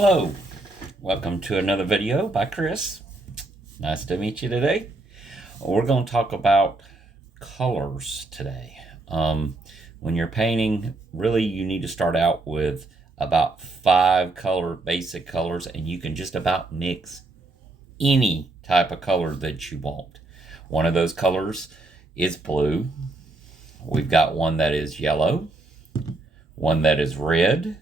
Hello, welcome to another video by Chris. Nice to meet you today. We're going to talk about colors today. When you're painting, really you need to start out with about 5 basic colors, and you can just about mix any type of color that you want. One of those colors is blue. We've got one that is yellow, one that is red,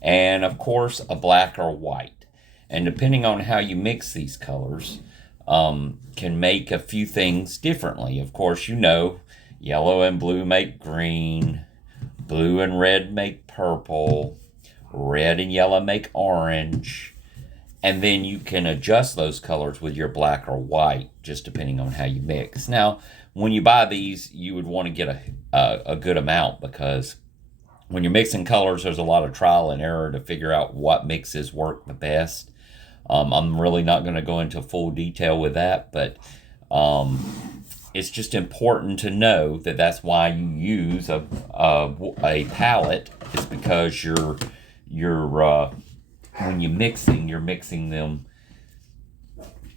and of course a black or white. And depending on how you mix these colors, can make a few things differently. Of course, yellow and blue make green, blue and red make purple, red and yellow make orange, and then you can adjust those colors with your black or white, just depending on how you mix. Now, when you buy these, you would want to get a good amount, because when you're mixing colors, there's a lot of trial and error to figure out what mixes work the best. I'm really not going to go into full detail with that, but it's just important to know that that's why you use a palette. Is because when you're mixing them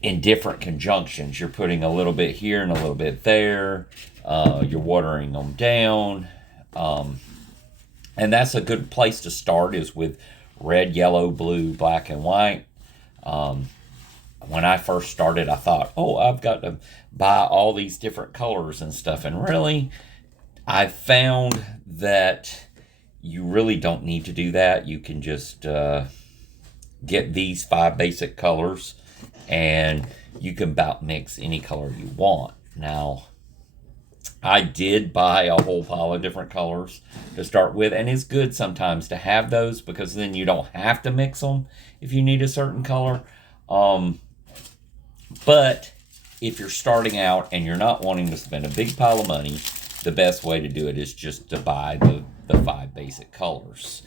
in different conjunctions. You're putting a little bit here and a little bit there. You're watering them down. And that's a good place to start, is with red, yellow, blue, black, and white. When I first started, I thought, I've got to buy all these different colors and stuff. And really, I found that you really don't need to do that. You can just get these 5 basic colors, and you can about mix any color you want. Now, I did buy a whole pile of different colors to start with, and it's good sometimes to have those, because then you don't have to mix them if you need a certain color. But if you're starting out and you're not wanting to spend a big pile of money, the best way to do it is just to buy the 5 basic colors.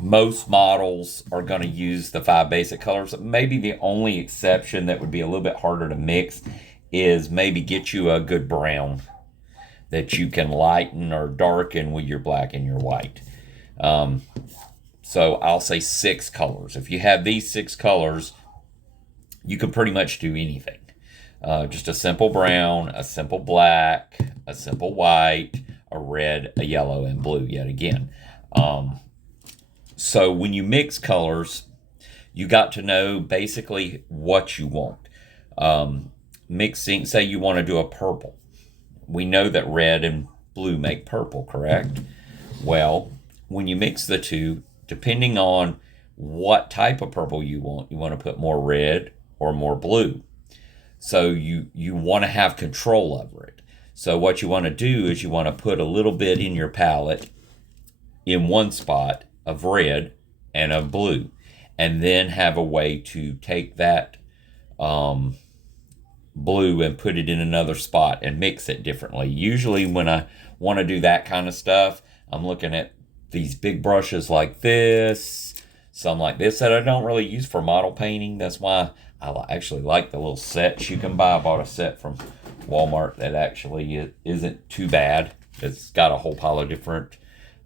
Most models are going to use the 5 basic colors. Maybe the only exception that would be a little bit harder to mix is maybe get you a good brown that you can lighten or darken with your black and your white. So I'll say 6 colors. If you have these 6 colors, you can pretty much do anything. Just a simple brown, a simple black, a simple white, a red, a yellow, and blue yet again. So when you mix colors, you got to know basically what you want. Mixing, say you want to do a purple. We know that red and blue make purple, correct? Well, when you mix the two, depending on what type of purple you want to put more red or more blue. So you want to have control over it. So what you want to do is you want to put a little bit in your palette in one spot of red and of blue, and then have a way to take that blue and put it in another spot and mix it differently. Usually when I want to do that kind of stuff, I'm looking at these big brushes like this, some like this, that I don't really use for model painting. That's why I actually like the little sets you can buy. I bought a set from Walmart that actually isn't too bad. It's got a whole pile of different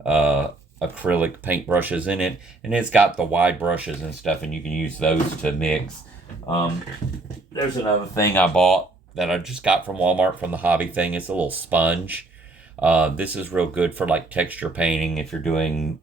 acrylic paint brushes in it, and it's got the wide brushes and stuff, and you can use those to mix. There's another thing I bought that I just got from Walmart from the hobby thing. It's a little sponge. This is real good for like texture painting if you're doing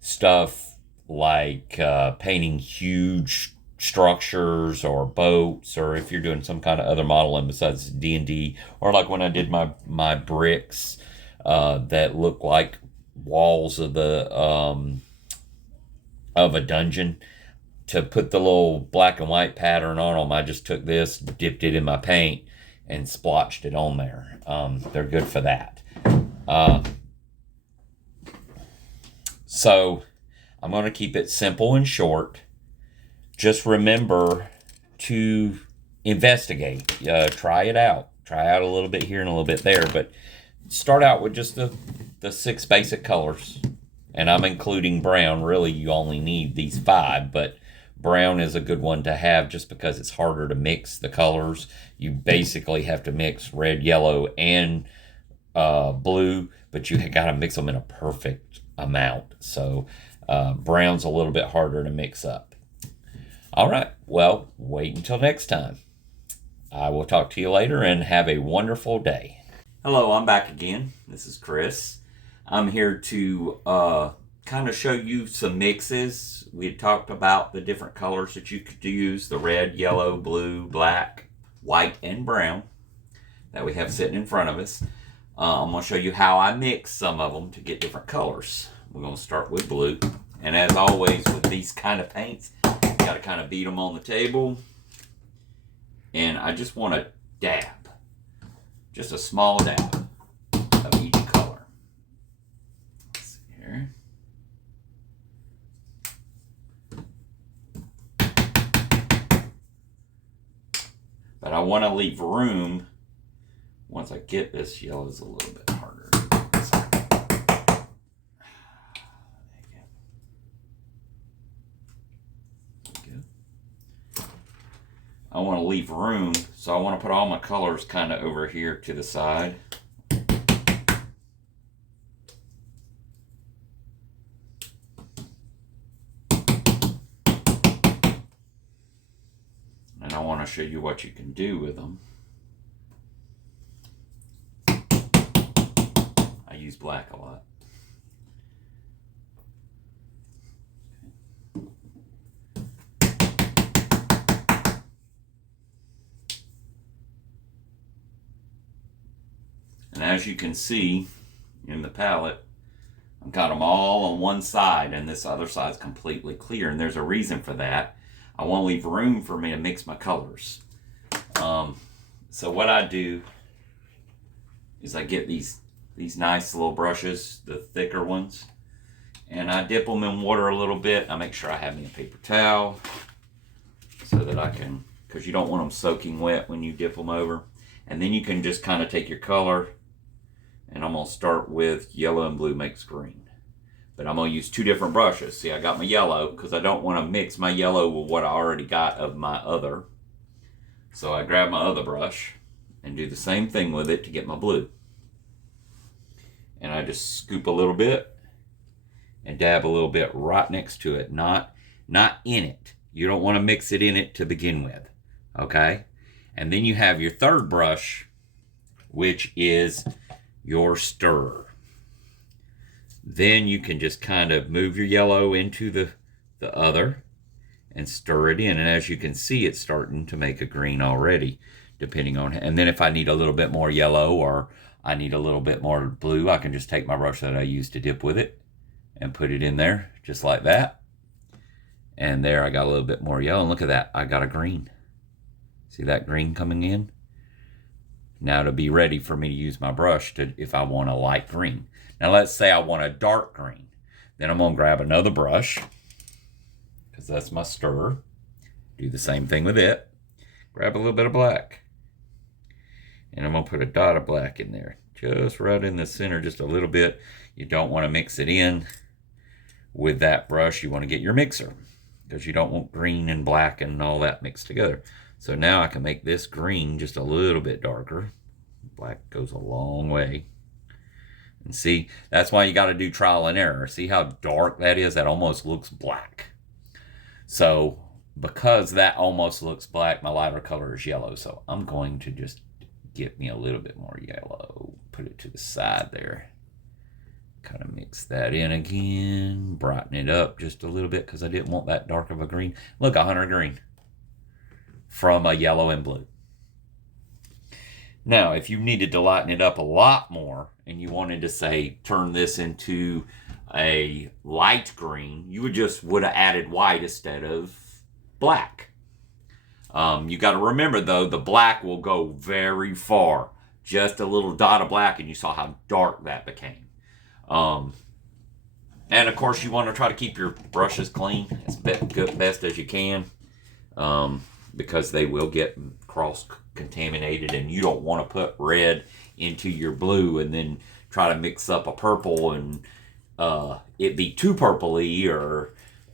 stuff like painting huge structures or boats, or if you're doing some kind of other modeling besides D&D, or like when I did my bricks that look like walls of a dungeon. To put the little black and white pattern on them, I just took this, dipped it in my paint, and splotched it on there. They're good for that. So I'm going to keep it simple and short. Just remember to investigate. Try it out. Try out a little bit here and a little bit there, but start out with just the 6 basic colors. And I'm including brown. Really, you only need these 5, but brown is a good one to have just because it's harder to mix the colors. You basically have to mix red, yellow, and blue, but you got to mix them in a perfect amount. So Brown's a little bit harder to mix up. All right, well, wait until next time. I will talk to you later and have a wonderful day. Hello, I'm back again. This is Chris. I'm here to kind of show you some mixes. We had talked about the different colors that you could use, the red, yellow, blue, black, white, and brown that we have sitting in front of us. I'm going to show you how I mix some of them to get different colors. We're going to start with blue. And as always with these kind of paints, you got to kind of beat them on the table. And I just want to dab, just a small dab of each color. Let's see here. But I want to leave room. Once I get this, yellow is a little bit harder. I want to leave room, so I want to put all my colors kind of over here to the side. And I want to show you what you can do with them. I use black a lot. And as you can see in the palette, I've got them all on one side and this other side is completely clear. And there's a reason for that. I want to leave room for me to mix my colors. So what I do is I get these nice little brushes, the thicker ones, and I dip them in water a little bit. I make sure I have me a paper towel so that I can, because you don't want them soaking wet when you dip them over. And then you can just kind of take your color, and I'm going to start with yellow and blue makes green. But I'm going to use two different brushes. See, I got my yellow because I don't want to mix my yellow with what I already got of my other. So I grab my other brush and do the same thing with it to get my blue. And I just scoop a little bit and dab a little bit right next to it, not in it. You don't want to mix it in it to begin with, okay? And then you have your third brush, which is your stirrer. Then you can just kind of move your yellow into the other and stir it in. And as you can see, it's starting to make a green already, depending on, and then if I need a little bit more yellow or I need a little bit more blue, I can just take my brush that I used to dip with it and put it in there just like that. And there I got a little bit more yellow. And look at that, I got a green. See that green coming in? Now to be ready for me to use my brush to, if I want a light green. Now let's say I want a dark green. Then I'm gonna grab another brush, because that's my stirrer. Do the same thing with it. Grab a little bit of black. And I'm gonna put a dot of black in there. Just right in the center, just a little bit. You don't wanna mix it in with that brush. You wanna get your mixer, because you don't want green and black and all that mixed together. So now I can make this green just a little bit darker. Black goes a long way. And see, that's why you got to do trial and error. See how dark that is? That almost looks black. So because that almost looks black, my lighter color is yellow. So I'm going to just get me a little bit more yellow. Put it to the side there. Kind of mix that in again. Brighten it up just a little bit because I didn't want that dark of a green. Look, a hunter green from a yellow and blue. Now, if you needed to lighten it up a lot more and you wanted to, say, turn this into a light green, you would have added white instead of black. You got to remember, though, the black will go very far. Just a little dot of black, and you saw how dark that became. And, of course, you want to try to keep your brushes clean as best as you can. Because they will get cross-contaminated, and you don't want to put red into your blue and then try to mix up a purple and it be too purpley,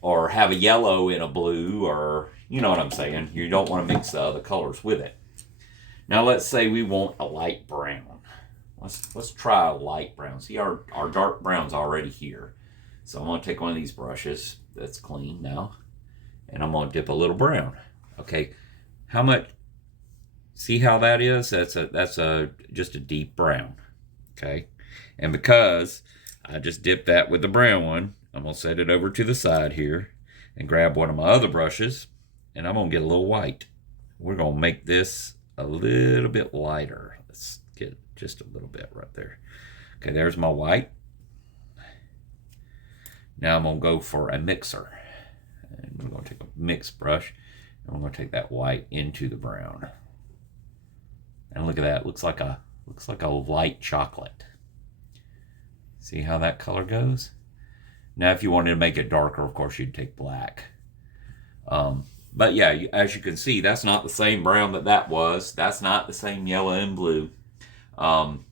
or have a yellow in a blue, or you know what I'm saying. You don't want to mix the other colors with it. Now let's say we want a light brown. Let's try a light brown. See, our dark brown's already here. So I'm going to take one of these brushes that's clean now, and I'm going to dip a little brown. Okay, how much? See how that is? That's just a deep brown. Okay, and because I just dipped that with the brown one, I'm going to set it over to the side here and grab one of my other brushes, and I'm going to get a little white. We're going to make this a little bit lighter. Let's get just a little bit right there. Okay, there's my white. Now I'm going to go for a mixer. And we're going to take a mix brush, and we're going to take that white into the brown. And look at that. It looks like a light chocolate. See how that color goes? Now, if you wanted to make it darker, of course, you'd take black. But yeah, as you can see, that's not the same brown that was. That's not the same yellow and blue. And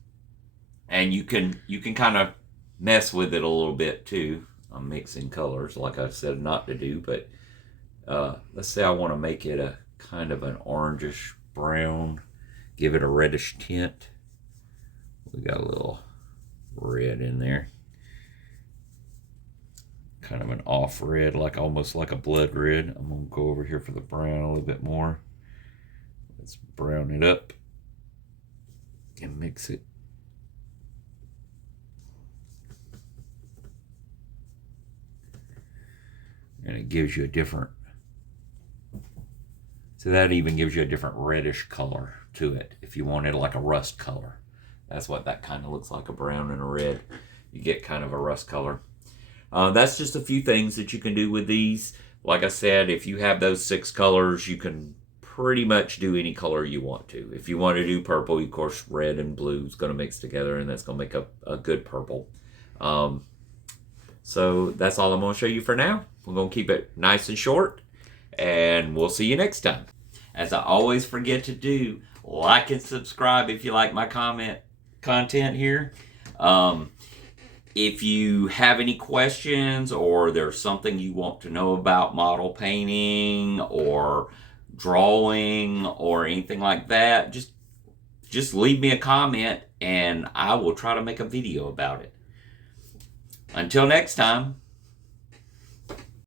you can kind of mess with it a little bit too. I'm mixing colors, like I said not to do. But let's say I want to make it a kind of an orangish brown, give it a reddish tint. We got a little red in there. Kind of an off red, like almost like a blood red. I'm going to go over here for the brown a little bit more. Let's brown it up and mix it. And it gives you a different, so that even gives you a different reddish color to it if you wanted like a rust color. That's what that kind of looks like, a brown and a red. You get kind of a rust color. That's just a few things that you can do with these. Like I said, if you have those 6 colors, you can pretty much do any color you want to. If you want to do purple, of course, red and blue is going to mix together, and that's going to make a good purple. So that's all I'm going to show you for now. We're going to keep it nice and short, and we'll see you next time. As I always forget to do, like and subscribe if you like my content here. If you have any questions, or there's something you want to know about model painting or drawing or anything like that, just leave me a comment and I will try to make a video about it. Until next time.